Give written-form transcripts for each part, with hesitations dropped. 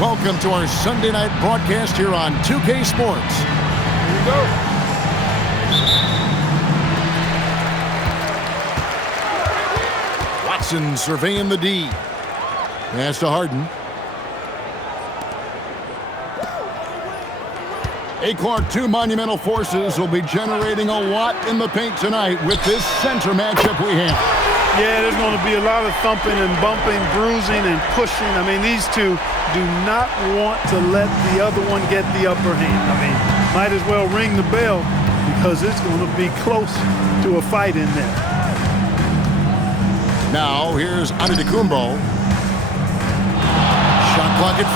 Welcome to our Sunday night broadcast here on 2K Sports. Here we go. Watson surveying the D. Pass to Harden. Clark, two monumental forces will be generating a lot in the paint tonight with this center matchup we have. Yeah, there's going to be a lot of thumping and bumping, bruising and pushing. I mean, these two do not want to let the other one get the upper hand. I mean, might as well ring the bell because it's going to be close to a fight in there. Now, here's Antetokounmpo. Shot clock at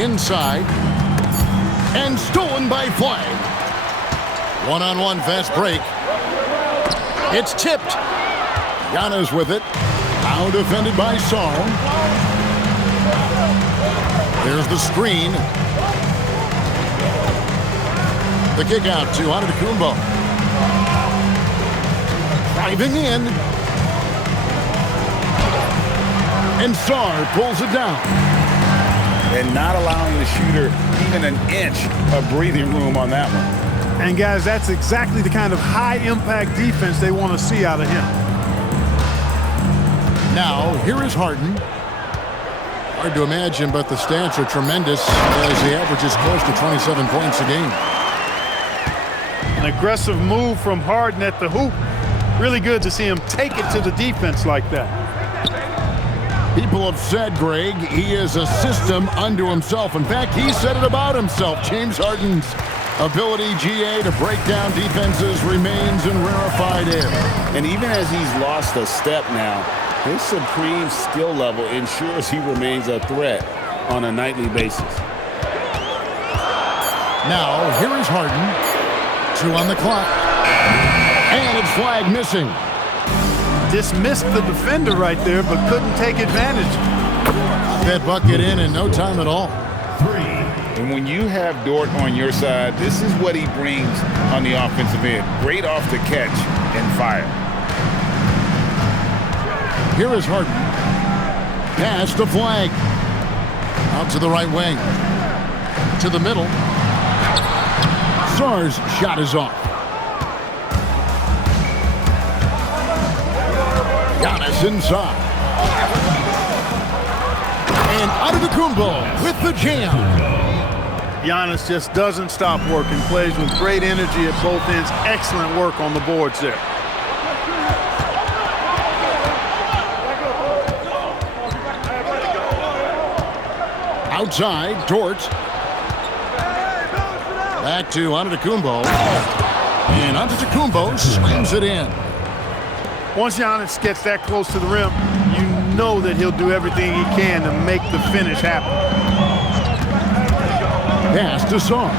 5. Inside. And stolen by Flag. One-on-one fast break. It's tipped. Giannis with it. Now defended by Sarr. There's the screen. The kick out to Antetokounmpo. Driving in. And Sarr pulls it down. And not allowing the shooter even an inch of breathing room on that one. And guys, that's exactly the kind of high-impact defense they want to see out of him. Now, here is Harden. Hard to imagine, but the stats are tremendous as he averages close to 27 points a game. An aggressive move from Harden at the hoop. Really good to see him take it to the defense like that. People have said, Greg, he is a system unto himself. In fact, he said it about himself. James Harden's ability, GA, to break down defenses remains in rarefied air. And even as he's lost a step now, his supreme skill level ensures he remains a threat on a nightly basis. Now, here is Harden. 2 on the clock. And it's Flag missing. Dismissed the defender right there, but couldn't take advantage. That bucket in no time at all. 3. And when you have Dort on your side, this is what he brings on the offensive end. Great off the catch and fire. Here is Harden. Pass to Flag. Out to the right wing. To the middle. Sarr's shot is off. Giannis inside. And Antetokounmpo with the jam. Giannis just doesn't stop working. Plays with great energy at both ends. Excellent work on the boards there. Outside, Dort. Back to Antetokounmpo. And Antetokounmpo slams it in. Once Giannis gets that close to the rim, you know that he'll do everything he can to make the finish happen. Pass to Sarr.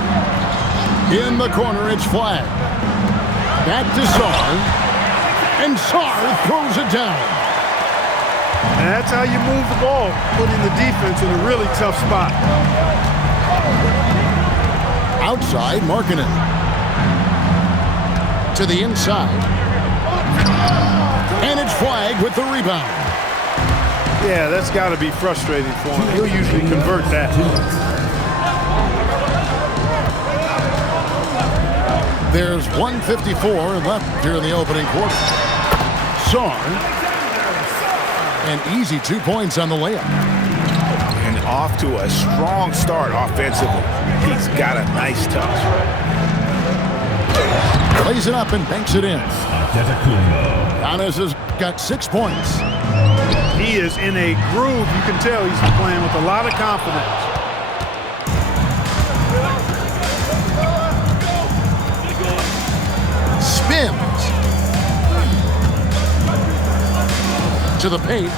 In the corner, it's Flag. Back to Sarr. And Sarr throws it down. And that's how you move the ball, putting the defense in a really tough spot. Outside, Markkanen. To the inside. And it's Flag with the rebound. Yeah, that's got to be frustrating for him. He'll usually convert that. There's 1:54 left here in the opening quarter. Sarr. An easy 2 points on the layup. And off to a strong start offensively. He's got a nice touch. Plays it up and banks it in. Giannis has got 6 points. He is in a groove. You can tell he's playing with a lot of confidence. Spins. To the paint.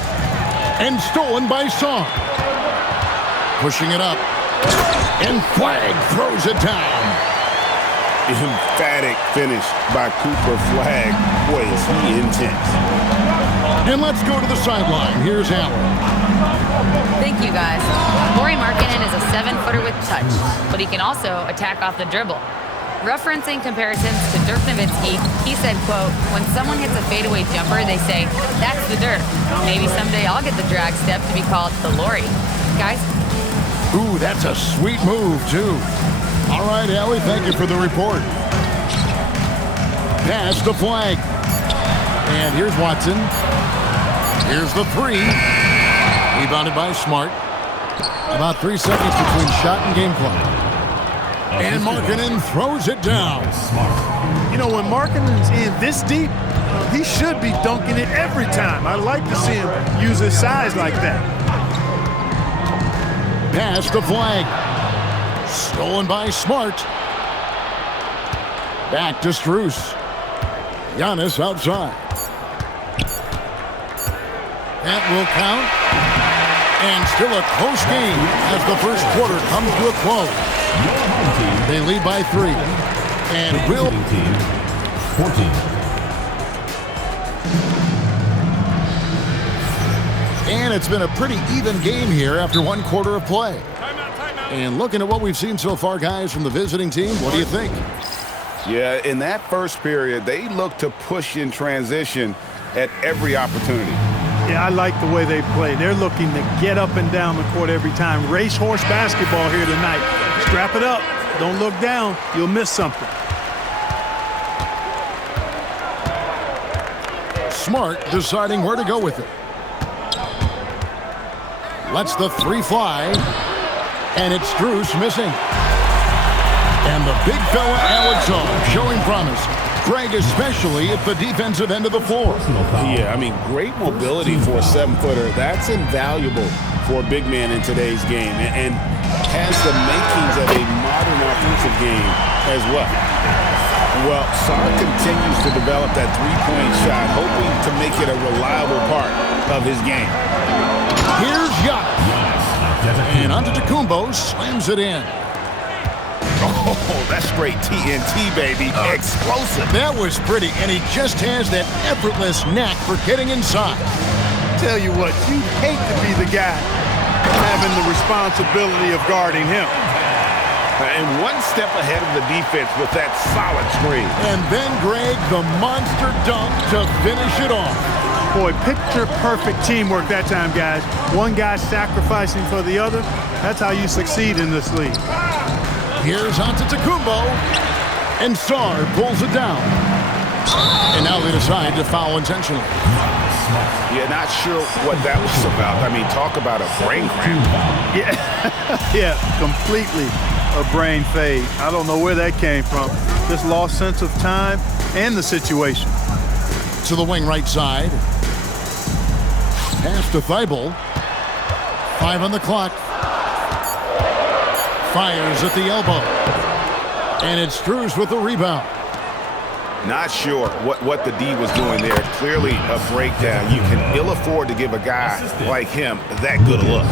And stolen by Sarr. Pushing it up. And Flag throws it down. Emphatic finish by Cooper Flag. Boy, is he intense. And let's go to the sideline. Here's Allen. Thank you, guys. Lauri Markkanen is a 7-footer with touch, but he can also attack off the dribble. Referencing comparisons to Dirk Nowitzki, he said, quote, when someone hits a fadeaway jumper, they say, that's the Dirk. Maybe someday I'll get the drag step to be called the Lori. Guys? Ooh, that's a sweet move, too. All right, Allie, thank you for the report. Pass the flag. And here's Watson. Here's the three. Rebounded by Smart. About 3 seconds between shot and game clock. And Markkanen throws it down. You know, when Markkanen's in this deep, he should be dunking it every time. I like to see him use his size like that. Pass the flag. Stolen by Smart. Back to Strus. Giannis outside. That will count. And still a close game as the first quarter comes to a close. They lead by 3. And will 14. And it's been a pretty even game here after one quarter of play. And looking at what we've seen so far, guys, from the visiting team, what do you think? Yeah, in that first period, they looked to push in transition at every opportunity. Yeah, I like the way they play. They're looking to get up and down the court every time. Racehorse basketball here tonight. Strap it up. Don't look down. You'll miss something. Smart deciding where to go with it. Lets the three fly. And it's Strus missing. And the big fella Alex showing promise. Greg, especially at the defensive end of the floor. Yeah, I mean, great mobility for a 7-footer. That's invaluable for a big man in today's game, and has the makings of a modern offensive game as well. Well, Sarr continues to develop that three-point shot, hoping to make it a reliable part of his game. Here's Giannis. And Antetokounmpo slams it in. Oh, that's straight TNT, baby. Explosive. That was pretty, and he just has that effortless knack for getting inside. Tell you what, you'd hate to be the guy having the responsibility of guarding him. And one step ahead of the defense with that solid screen. And then, Greg, the monster dunk to finish it off. Boy, picture-perfect teamwork that time, guys. One guy sacrificing for the other. That's how you succeed in this league. Here's Antetokounmpo, and Sarr pulls it down. And now they decide to foul intentionally. Yeah, not sure what that was about. I mean, talk about a brain cramp. Yeah, yeah, completely a brain fade. I don't know where that came from. Just lost sense of time and the situation. To the wing right side. Pass to Thibault. 5 on the clock. Fires at the elbow. And it's Strus with the rebound. Not sure what the D was doing there. Clearly a breakdown. You can ill afford to give a guy like him that good a look.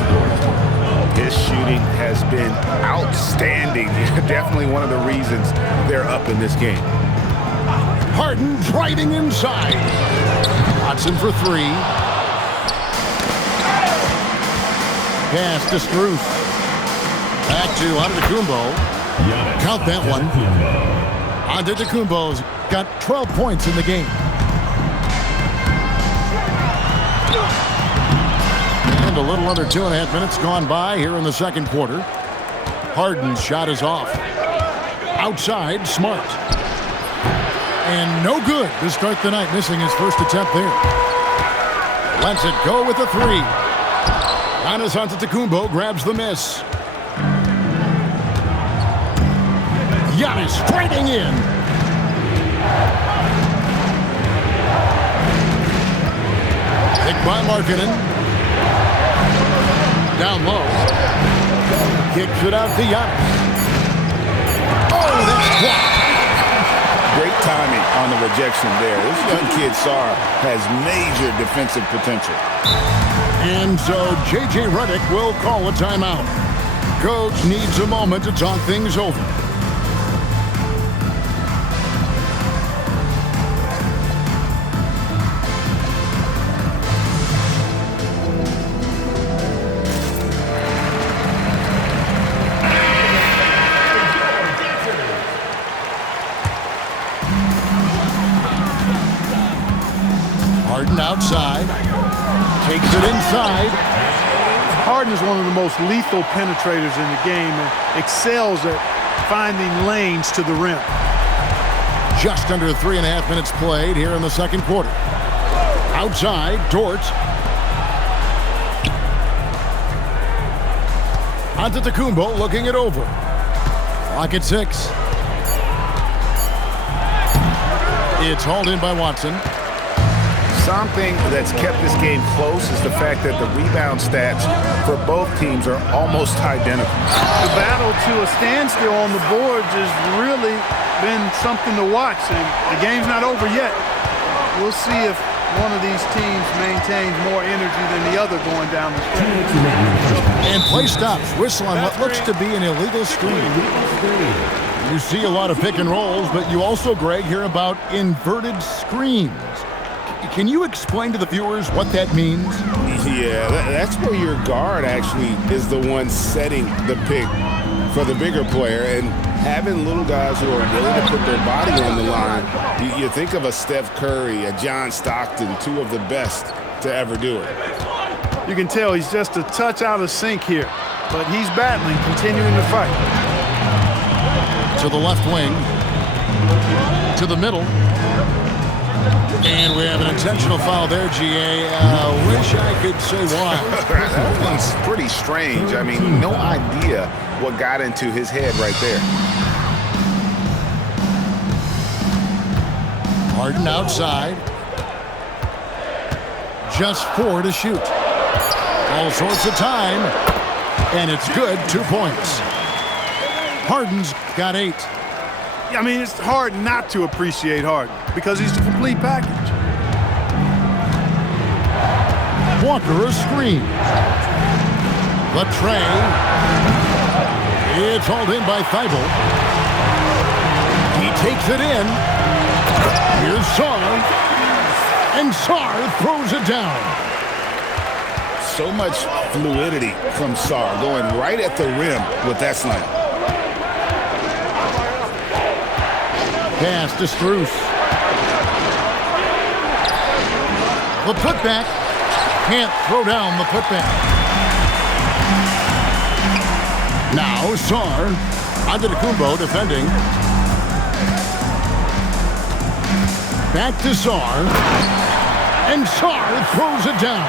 His shooting has been outstanding. Definitely one of the reasons they're up in this game. Harden driving inside. Watson for 3. Pass to Strus. Back to Antetokounmpo. Count that one. Antetokounmpo's got 12 points in the game. And a little under 2.5 minutes gone by here in the second quarter. Harden's shot is off. Outside, Smart. And no good to start the night, missing his first attempt there. Lets it go with a 3. Giannis Antetokounmpo grabs the miss. Giannis fighting in. Picked by Markkanen. Down low. Kicks it out to Giannis. Oh, that's blocked. Great timing on the rejection there. This young kid, Sarr, has major defensive potential. And so J.J. Redick will call a timeout. Coach needs a moment to talk things over. Harden outside. Takes it inside. Harden is one of the most lethal penetrators in the game and excels at finding lanes to the rim. Just under 3.5 minutes played here in the second quarter. Outside, Dort. Antetokounmpo looking it over. Clock at 6. It's hauled in by Watson. Something that's kept this game close is the fact that the rebound stats for both teams are almost identical. The battle to a standstill on the boards has really been something to watch, and the game's not over yet. We'll see if one of these teams maintains more energy than the other going down the stretch. And play stops. Whistle on what looks to be an illegal screen. You see a lot of pick and rolls, but you also, Greg, hear about inverted screens. Can you explain to the viewers what that means? Yeah, that's where your guard actually is the one setting the pick for the bigger player, and having little guys who are willing to put their body on the line. You think of a Steph Curry, a John Stockton, two of the best to ever do it. You can tell he's just a touch out of sync here, but he's battling, continuing to fight. To the left wing. To the middle. And we have an intentional foul there, GA. Wish I could say why. That one's pretty strange. I mean, no idea what got into his head right there. Harden outside. Just 4 to shoot. All sorts of time. And it's good. 2 points. Harden's got 8. I mean, it's hard not to appreciate Harden because he's a complete package. Walker a screen. Latrey. It's hauled in by Thibault. He takes it in. Here's Sarr. And Sarr throws it down. So much fluidity from Sarr, going right at the rim with that slam. Pass to Strus. The putback. Can't throw down the putback. Now Sarr. Antetokounmpo defending. Back to Sarr. And Sarr throws it down.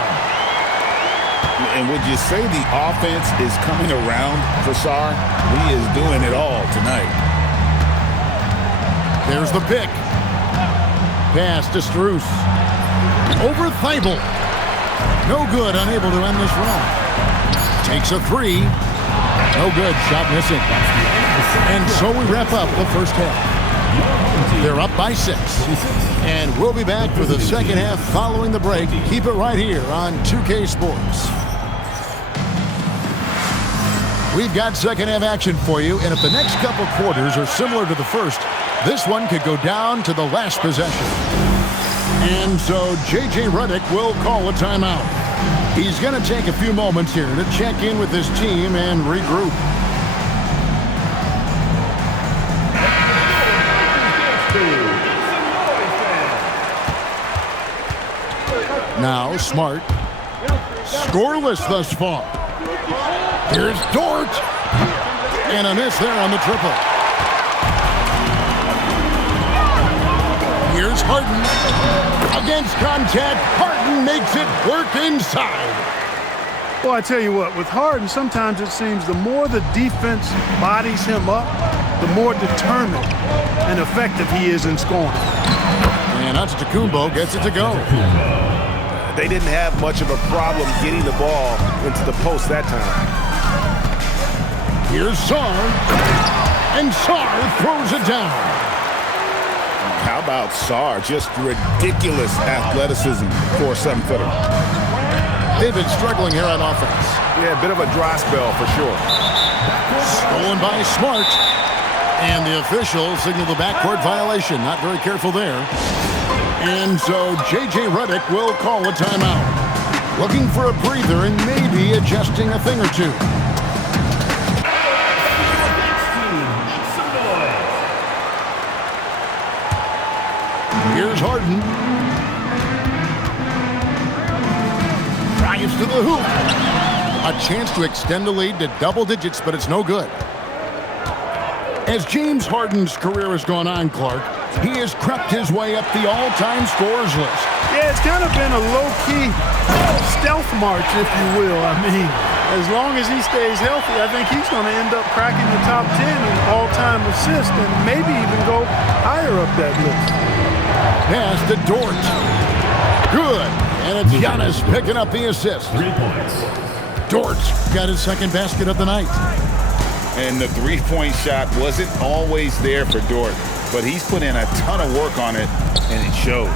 And would you say the offense is coming around for Sarr? He is doing it all tonight. There's the pick. Pass to Strus. Over Thibault. No good, unable to end this run. Takes a 3. No good, shot missing. And so we wrap up the first half. They're up by 6. And we'll be back for the second half following the break. Keep it right here on 2K Sports. We've got second half action for you, and if the next couple quarters are similar to the first, this one could go down to the last possession. And so J.J. Redick will call a timeout. He's going to take a few moments here to check in with his team and regroup. Now Smart. Scoreless thus far. Here's Dort. And a miss there on the triple. Here's Harden. Against contact, Harden makes it work inside. Well, I tell you what, with Harden, sometimes it seems the more the defense bodies him up, the more determined and effective he is in scoring. And Antetokounmpo gets it to go. They didn't have much of a problem getting the ball into the post that time. Here's Sarr. And Sarr throws it down. How about Sarr? Just ridiculous athleticism for a 7-footer. They've been struggling here on offense. Yeah, a bit of a dry spell for sure. Stolen by Smart. And the official signaled the backcourt violation. Not very careful there. And so J.J. Redick will call a timeout. Looking for a breather and maybe adjusting a thing or two. Here's Harden. drives to the hoop. A chance to extend the lead to double digits, but it's no good. As James Harden's career has gone on, Clark, he has crept his way up the all-time scorers list. Yeah, it's kind of been a low-key stealth march, if you will. I mean, as long as he stays healthy, I think he's going to end up cracking the top 10 in all-time assists and maybe even go higher up that list. Pass to Dort. Good. And it's Giannis picking up the assist. 3 points. Dort got his second basket of the night. And the three-point shot wasn't always there for Dort, but he's put in a ton of work on it, and it shows.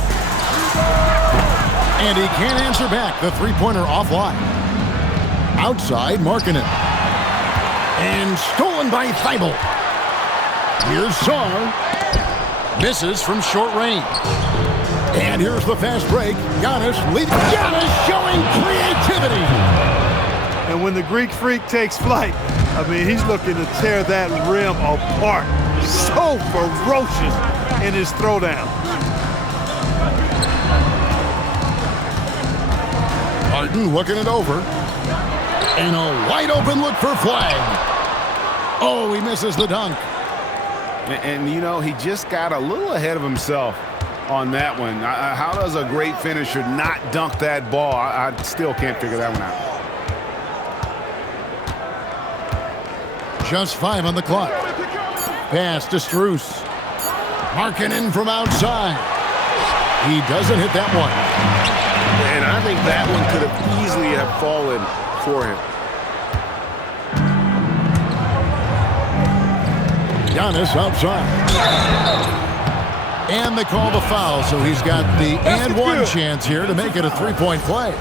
And he can't answer back. The three-pointer offline. Outside, Markkanen. And stolen by Thibault. Here's Sarr. Misses from short range. And here's the fast break. Giannis leading. Giannis showing creativity. And when the Greek Freak takes flight, I mean, he's looking to tear that rim apart. So ferocious in his throwdown. Harden looking it over. And a wide open look for Flag. Oh, he misses the dunk. And you know, he just got a little ahead of himself on that one. How does a great finisher not dunk that ball? I still can't figure that one out. Just 5 on the clock. Pass to Strus. Markkanen from outside. He doesn't hit that one. And I think that one could have easily have fallen for him. Giannis outside. And they call the foul, so he's got the and one chance here to make it a three-point play.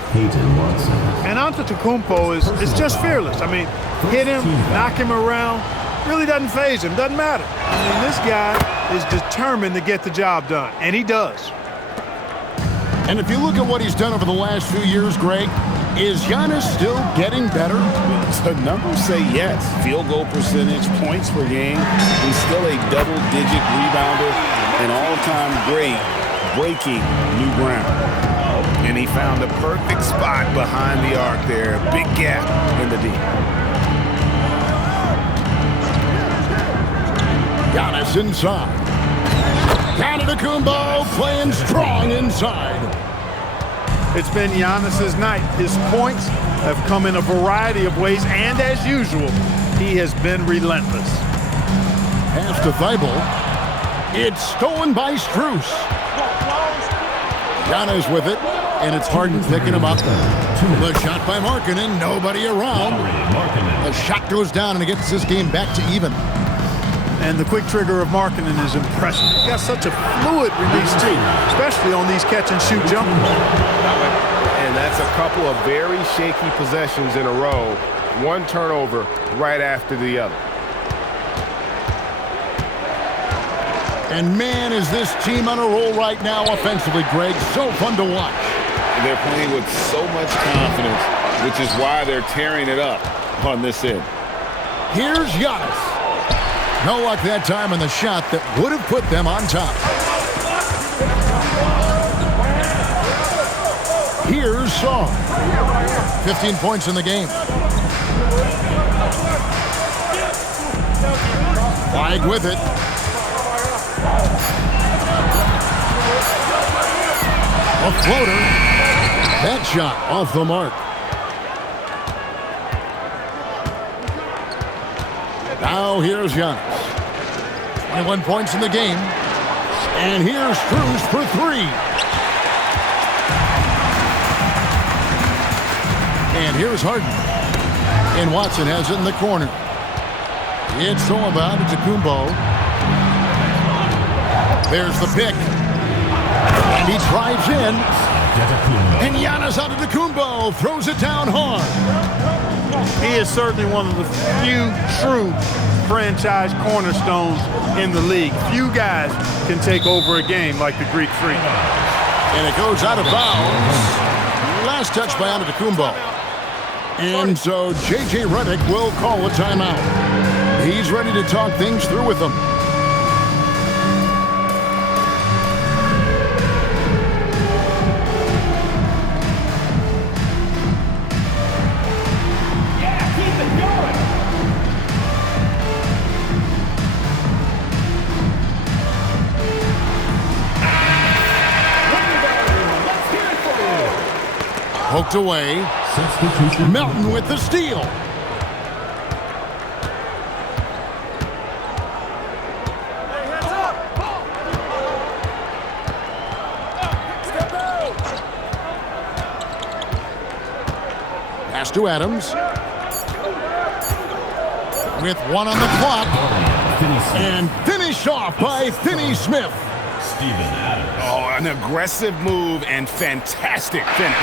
And Antetokounmpo is just fearless. I mean, hit him, knock him around, really doesn't faze him, doesn't matter. I mean, this guy is determined to get the job done, and he does. And if you look at what he's done over the last few years, Greg, is Giannis still getting better? The numbers say yes. Field goal percentage, points per game. He's still a double-digit rebounder, an all-time great, breaking new ground. And he found the perfect spot behind the arc there. Big gap in the D. Giannis inside. Antetokounmpo playing strong inside. It's been Giannis's night. His points have come in a variety of ways, and as usual, he has been relentless. Pass to Thibault. It's stolen by Strus. Giannis with it, and it's Harden picking him up. The shot by Markkanen, nobody around. The shot goes down, and it gets this game back to even. And the quick trigger of Markkanen is impressive. He's got such a fluid release, too, especially on these catch-and-shoot jumpers. And that's a couple of very shaky possessions in a row. One turnover right after the other. And man, is this team on a roll right now offensively, Greg. So fun to watch. They're playing with so much confidence, which is why they're tearing it up on this end. Here's Giannis. No luck that time on the shot that would have put them on top. Here's Sarr. 15 points in the game. Flag with it. A floater. That shot off the mark. Now here's Giannis. 21 points in the game. And here's Strus for 3. And here's Harden. And Watson has it in the corner. It's stolen by Antetokounmpo. There's the pick. And he drives in. And Giannis Antetokounmpo throws it down hard. He is certainly one of the few true franchise cornerstones in the league. Few guys can take over a game like the Greek Freak. And it goes out of bounds. Last touch by Antetokounmpo. And so J.J. Redick will call a timeout. He's ready to talk things through with them. Poked away. Substitution. Melton with the steal. Pass to Adams. With 1 on the clock. And finished off by Finney-Smith. Oh, an aggressive move and fantastic finish.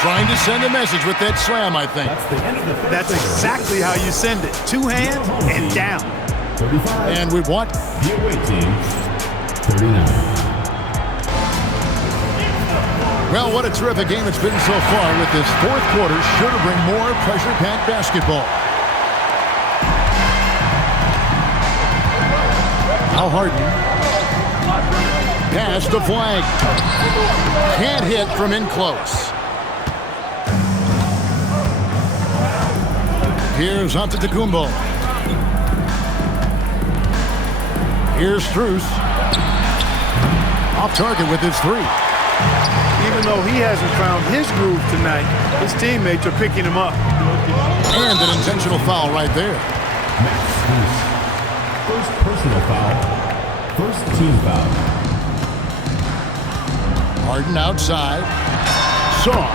Trying to send a message with that slam, I think. That's exactly how you send it. 2 hands and down. 35. And we want The away team, 39. Well, what a terrific game it's been so far with this fourth quarter. Sure to bring more pressure-packed basketball. Now Harden. Pass to Flag. Can't hit from in close. Here's Antetokounmpo. Here's Strus. Off target with his 3. Even though he hasn't found his groove tonight, his teammates are picking him up. And an intentional foul right there. Max Strus. First personal foul. First team foul. Harden outside. Sarr.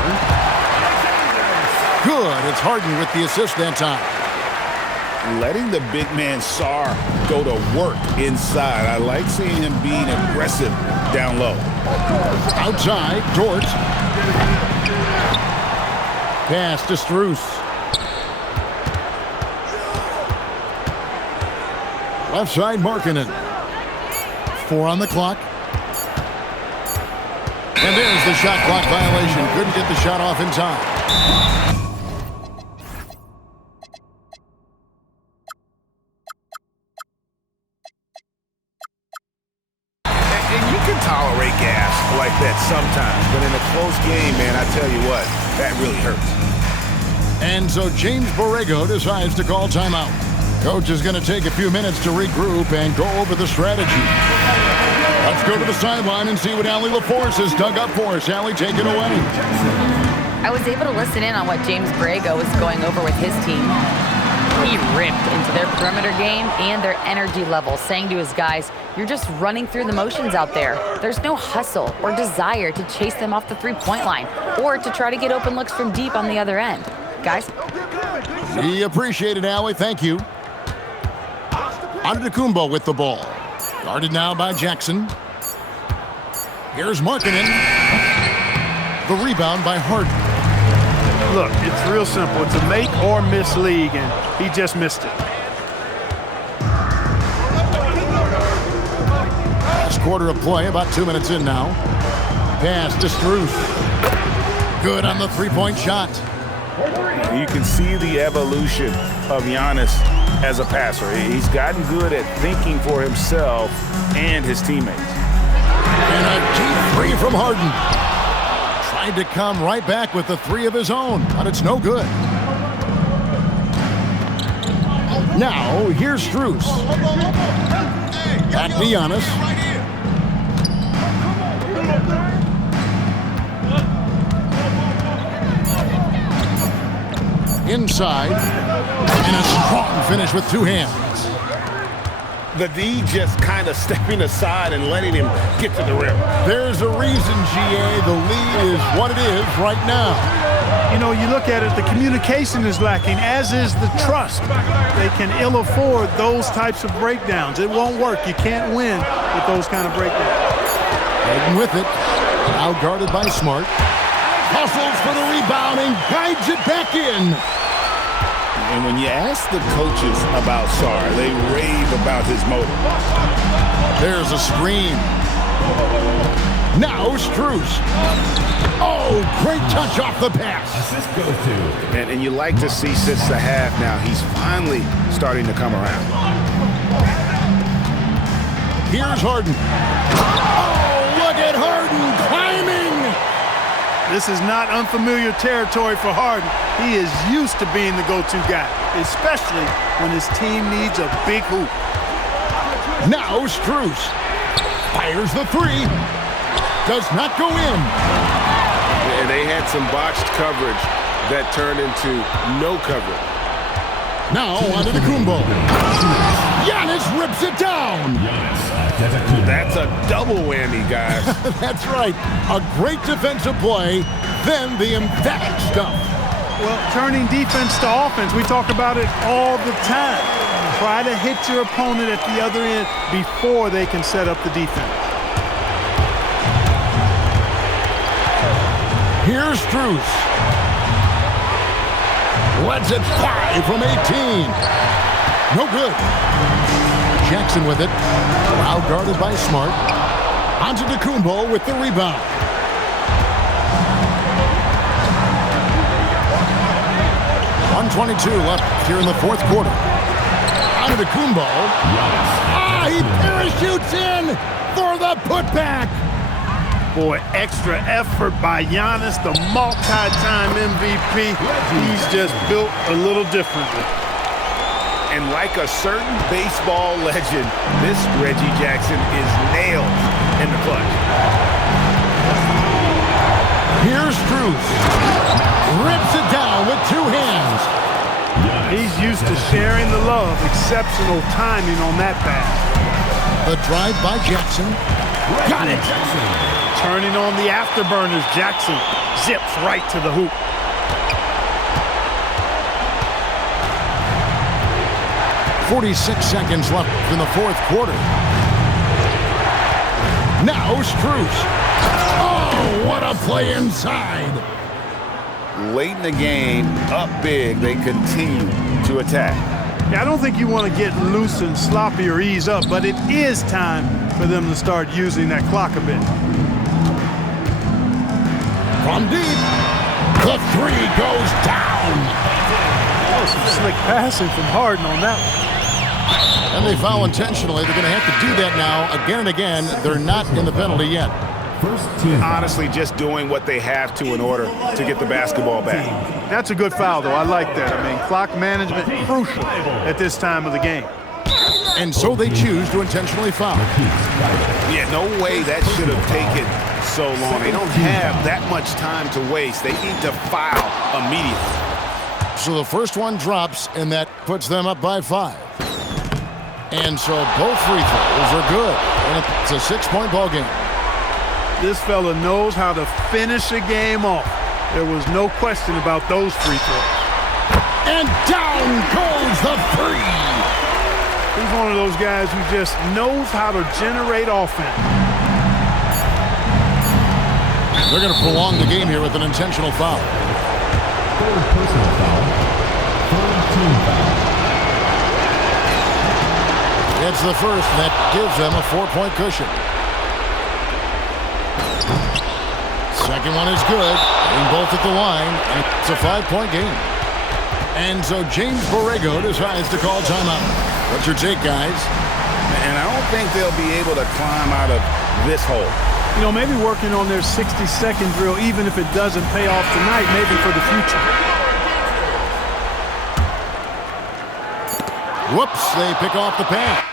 Good. It's Harden with the assist that time. Letting the big man Sarr go to work inside. I like seeing him being aggressive down low. Outside, Dort. Pass to Strus. Left side, Markkanen. 4 on the clock. And there's the shot clock violation. Couldn't get the shot off in time. And you can tolerate gas like that sometimes, but in a close game, man, I tell you what, that really hurts. And so James Borrego decides to call timeout. Coach is going to take a few minutes to regroup and go over the strategy. Let's go to the sideline and see what Allie LaForce has dug up for us. Allie, take it away. I was able to listen in on what James Borrego was going over with his team. He ripped into their perimeter game and their energy level, saying to his guys, you're just running through the motions out there. There's no hustle or desire to chase them off the three-point line or to try to get open looks from deep on the other end. Guys? We appreciate it, Allie. Thank you. Antetokounmpo with the ball. Guarded now by Jackson. Here's Markkanen. The rebound by Harden. Look, it's real simple. It's a make or miss league, and he just missed it. Last quarter of play, about 2 minutes in now. Pass to Strus. Good on the three-point shot. You can see the evolution of Giannis as a passer. He's gotten good at thinking for himself and his teammates. And a deep 3 from Harden. Tried to come right back with the 3 of his own, but it's no good. Now, here's Strus. Back to Giannis. Inside. And a strong finish with 2 hands. The D just kind of stepping aside and letting him get to the rim. There's a reason, GA. The lead is what it is right now. You know, you look at it, the communication is lacking, as is the trust. They can ill afford those types of breakdowns. It won't work. You can't win with those kind of breakdowns. Harden with it. Now guarded by Smart. Hustles for the rebound and guides it back in. And when you ask the coaches about Sarr, they rave about his motor. There's a screen. Now Strus. Oh, great touch off the pass. Assist goes to. And you like to see since the half now, he's finally starting to come around. Here's Harden. Oh, look at Harden climbing. This is not unfamiliar territory for Harden. He is used to being the go-to guy, especially when his team needs a big hoop. Now Strus fires the 3. Does not go in. And they had some botched coverage that turned into no coverage. Now on to the Kumbo. Giannis rips it down. That's a double whammy, guys. That's right. A great defensive play, then the emphatic stuff. Well, turning defense to offense, we talk about it all the time. Try to hit your opponent at the other end before they can set up the defense. Here's Strus. Lets it fly from 18. No good. Jackson with it. Well guarded by Smart. Onto DeCumbo with the rebound. .122 left here in the fourth quarter. Onto DeCumbo. He parachutes in for the putback. Boy, extra effort by Giannis, the multi-time MVP. He's just built a little differently. And like a certain baseball legend, this Reggie Jackson is nailed in the clutch. Here's Strus. Rips it down with two hands. He's used to sharing the love. Exceptional timing on that pass. The drive by Jackson. Got it. Turning on the afterburners, Jackson zips right to the hoop. .46 seconds left in the fourth quarter. Now Strus. Oh, what a play inside. Late in the game, up big, they continue to attack. Yeah, I don't think you want to get loose and sloppy or ease up, but it is time for them to start using that clock a bit. From deep, the three goes down. Oh, some slick passing from Harden on that one. And they foul intentionally. They're going to have to do that now again and again. They're not in the penalty yet. First team. Honestly, just doing what they have to in order to get the basketball back. That's a good foul, though. I like that. I mean, clock management crucial at this time of the game. And so they choose to intentionally foul. Yeah, no way that should have taken so long. They don't have that much time to waste. They need to foul immediately. So the first one drops, and that puts them up by 5. And so both free throws are good. And it's a 6-point ball game. This fella knows how to finish a game off. There was no question about those free throws. And down goes the three. He's one of those guys who just knows how to generate offense. They're going to prolong the game here with an intentional foul. Third personal foul. Third team foul. It's the first, and that gives them a 4-point cushion. Second one is good. Getting both at the line, and it's a 5-point game. And so James Borrego decides to call timeout. What's your take, guys? And I don't think they'll be able to climb out of this hole. You know, maybe working on their 60-second drill, even if it doesn't pay off tonight, maybe for the future. Whoops, they pick off the pass.